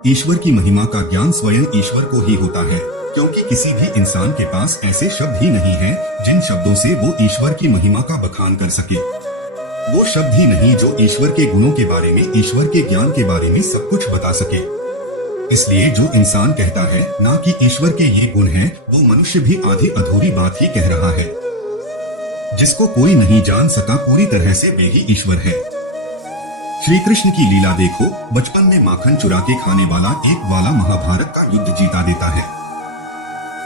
ईश्वर की महिमा का ज्ञान स्वयं ईश्वर को ही होता है, क्योंकि किसी भी इंसान के पास ऐसे शब्द ही नहीं हैं जिन शब्दों से वो ईश्वर की महिमा का बखान कर सके। वो शब्द ही नहीं जो ईश्वर के गुणों के बारे में, ईश्वर के ज्ञान के बारे में सब कुछ बता सके। इसलिए जो इंसान कहता है ना कि ईश्वर के ये गुण हैं, वो मनुष्य भी आधी अधूरी बात ही कह रहा है। जिसको कोई नहीं जान सका पूरी तरह से वे ही ईश्वर है। श्री कृष्ण की लीला देखो, बचपन में माखन चुरा के खाने वाला एक वाला महाभारत का युद्ध जीता देता है।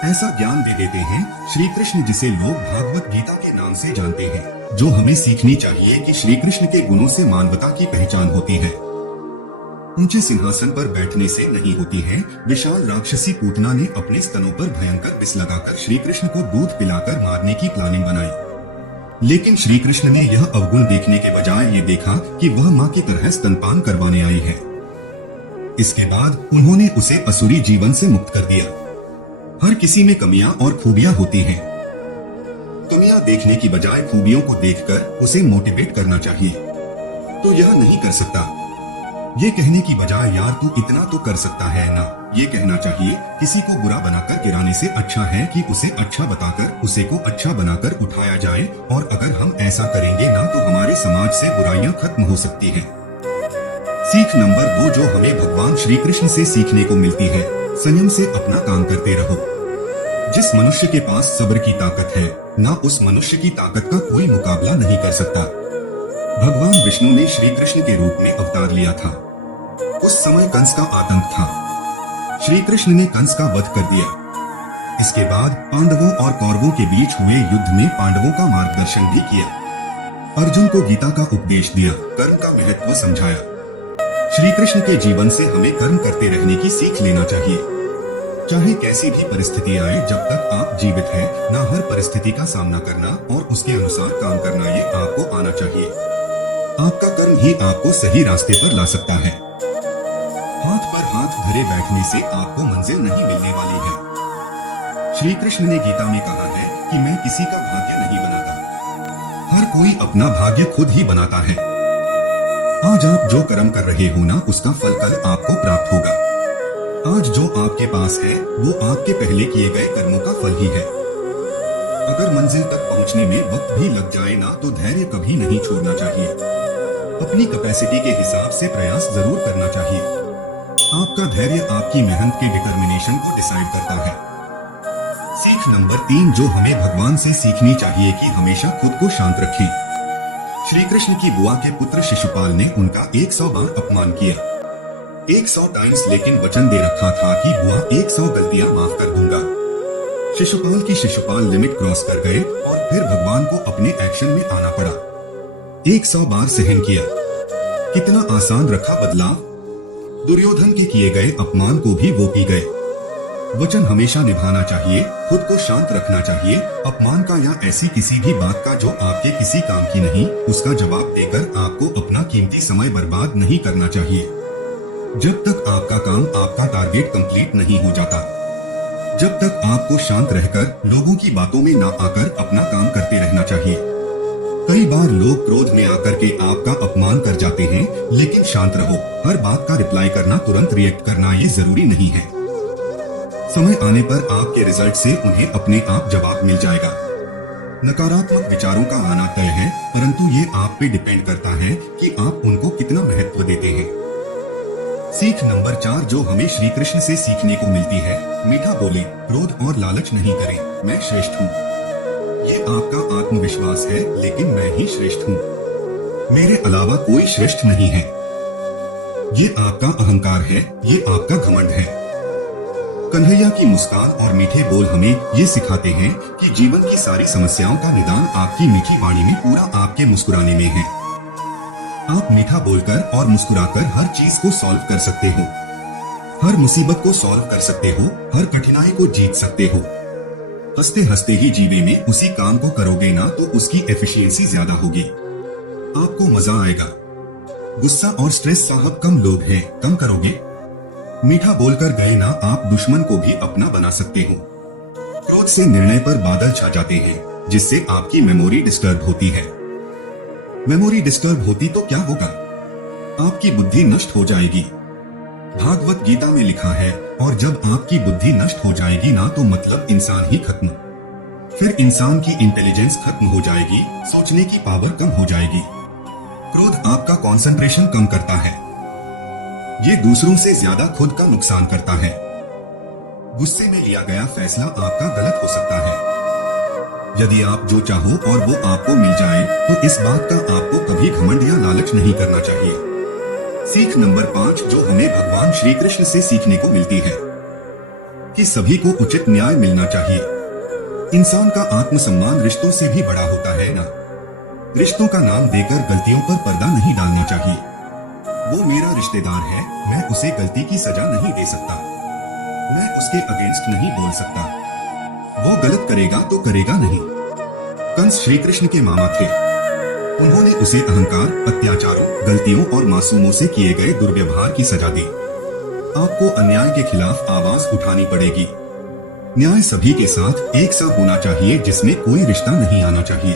ऐसा ज्ञान दे देते हैं श्री कृष्ण जिसे लोग भागवत गीता के नाम से जानते हैं, जो हमें सीखनी चाहिए कि श्री कृष्ण के गुणों से मानवता की पहचान होती है। ऊंचे सिंहासन पर बैठने से नहीं होती है। विशाल राक्षसी पूतना ने अपने स्तनों पर भयंकर विष लगाकर श्री कृष्ण को दूध पिलाकर मारने की प्लानिंग बनाई, लेकिन श्री कृष्ण ने यह अवगुण देखने के बजाय ये देखा कि वह माँ की तरह स्तनपान करवाने आई है। इसके बाद उन्होंने उसे असुरी जीवन से मुक्त कर दिया। हर किसी में कमियां और खूबियां होती हैं। कमियां देखने की बजाय खूबियों को देखकर उसे मोटिवेट करना चाहिए। तो यह नहीं कर सकता, ये कहने की बजाय यार तू इतना तो कर सकता है ना, ये कहना चाहिए। किसी को बुरा बनाकर गिराने से अच्छा है कि उसे अच्छा बताकर उसे को अच्छा बनाकर उठाया जाए। और अगर हम ऐसा करेंगे ना तो हमारे समाज से बुराइयां खत्म हो सकती हैं। सीख नंबर 2 जो हमें भगवान श्री कृष्ण से सीखने को मिलती है, संयम से अपना काम करते रहो। जिस मनुष्य के पास सब्र की ताकत है ना, उस मनुष्य की ताकत का कोई मुकाबला नहीं कर सकता। भगवान विष्णु ने श्री कृष्ण के रूप में अवतार लिया था। उस समय कंस का आतंक था। श्री कृष्ण ने कंस का वध कर दिया। इसके बाद पांडवों और कौरवों के बीच हुए युद्ध में पांडवों का मार्गदर्शन भी किया। अर्जुन को गीता का उपदेश दिया, कर्म का महत्व समझाया। श्री कृष्ण के जीवन से हमें कर्म करते रहने की सीख लेना चाहिए। चाहे कैसी भी परिस्थिति आए, जब तक आप जीवित हैं ना, हर परिस्थिति का सामना करना और उसके अनुसार काम करना ये आपको आना चाहिए। आपका कर्म ही आपको सही रास्ते पर ला सकता है। हाथ पर हाथ धरे बैठने से आपको मंजिल नहीं मिलने वाली है। श्री कृष्ण ने गीता में कहा है कि मैं किसी का भाग्य नहीं बनाता, हर कोई अपना भाग्य खुद ही बनाता है। आज आप जो कर्म कर रहे हो ना, उसका फल कल आपको प्राप्त होगा। आज जो आपके पास है वो आपके पहले किए गए कर्मों का फल ही है। अगर मंजिल तक पहुंचने में वक्त भी लग जाए ना, तो धैर्य कभी नहीं छोड़ना चाहिए। अपनी कैपेसिटी के हिसाब से प्रयास जरूर करना चाहिए। आपका धैर्य आपकी मेहनत के डिटर्मिनेशन को डिसाइड करता है। सीख नंबर 3 जो हमें भगवान से सीखनी चाहिए कि हमेशा खुद को शांत रखें। श्री कृष्ण की बुआ के पुत्र शिशुपाल ने उनका 100 बार अपमान किया, 100 टाइम्स, लेकिन वचन दे रखा था कि बुआ 100 गलतियां माफ कर दूंगा। शिशुपाल लिमिट क्रॉस कर गए और फिर भगवान को अपने एक्शन में आना पड़ा। 100 बार सहन किया। कितना आसान रखा बदलाव। दुर्योधन के किए गए अपमान को भी वो पी गए। वचन हमेशा निभाना चाहिए, खुद को शांत रखना चाहिए। अपमान का या ऐसी किसी भी बात का जो आपके किसी काम की नहीं, उसका जवाब देकर आपको अपना कीमती समय बर्बाद नहीं करना चाहिए। जब तक आपका काम, आपका टारगेट कंप्लीट नहीं हो जाता, जब तक आपको शांत रहकर लोगों की बातों में ना आकर अपना काम करते रहना चाहिए। कई बार लोग क्रोध में आकर के आपका अपमान कर जाते हैं, लेकिन शांत रहो। हर बात का रिप्लाई करना, तुरंत रिएक्ट करना ये जरूरी नहीं है। समय आने पर आपके रिजल्ट से उन्हें अपने आप जवाब मिल जाएगा। नकारात्मक विचारों का आना तय है, परंतु ये आप पे डिपेंड करता है कि आप उनको कितना महत्व देते हैं। सीख नंबर 4 जो हमें श्री कृष्ण से सीखने को मिलती है, मीठा बोले, क्रोध और लालच नहीं करें। मैं श्रेष्ठ हूँ, ये आपका आत्मविश्वास है, लेकिन मैं ही श्रेष्ठ हूँ, मेरे अलावा कोई श्रेष्ठ नहीं है। ये आपका अहंकार है, ये आपका घमंड है। कन्हैया की मुस्कान और मीठे बोल हमें ये सिखाते हैं कि जीवन की सारी समस्याओं का निदान आपकी मीठी वाणी में, पूरा आपके मुस्कुराने में है। आप मीठा बोलकर और मुस्कुराकर हर चीज को सॉल्व कर सकते हो, हर मुसीबत को सॉल्व कर सकते हो, हर कठिनाई को जीत सकते हो। हंसते हंसते ही जीवे में उसी काम को करोगे ना, तो उसकी एफिशिएंसी ज्यादा होगी, आपको मजा आएगा। गुस्सा और स्ट्रेस साहब कम लोग हैं, कम करोगे। मीठा बोलकर गए ना, आप दुश्मन को भी अपना बना सकते हो। क्रोध से निर्णय पर बादल छा जाते हैं, जिससे आपकी मेमोरी डिस्टर्ब होती है। मेमोरी डिस्टर्ब होती तो क्या होगा? आपकी बुद्धि नष्ट हो जाएगी। भागवत गीता में लिखा है, और जब आपकी बुद्धि नष्ट हो जाएगी ना तो मतलब इंसान ही खत्म। फिर इंसान की इंटेलिजेंस खत्म हो जाएगी, सोचने की पावर कम हो जाएगी। क्रोध आपका कंसंट्रेशन कम करता है, ये दूसरों से ज्यादा खुद का नुकसान करता है। गुस्से में लिया गया फैसला आपका गलत हो सकता है। यदि आप जो चाहो और वो आपको मिल जाए तो इस बात का आपको कभी घमंड या लालच नहीं करना चाहिए। सीख नंबर 5 जो हमें भगवान श्री कृष्ण से सीखने को मिलती है कि सभी को उचित न्याय मिलना चाहिए। इंसान का आत्मसम्मान रिश्तों से भी बड़ा होता है ना। रिश्तों का नाम देकर गलतियों पर पर्दा नहीं डालना चाहिए। वो मेरा रिश्तेदार है, मैं उसे गलती की सजा नहीं दे सकता, मैं उसके अगेंस्ट नहीं बोल सकता। वो गलत करेगा तो करेगा नहीं। कंस श्री कृष्ण के मामा थे, उन्होंने उसे अहंकार, अत्याचारों, गलतियों और मासूमों से किए गए दुर्व्यवहार की सजा दी। आपको अन्याय के खिलाफ आवाज उठानी पड़ेगी। न्याय सभी के साथ एक सा होना चाहिए, जिसमें कोई रिश्ता नहीं आना चाहिए।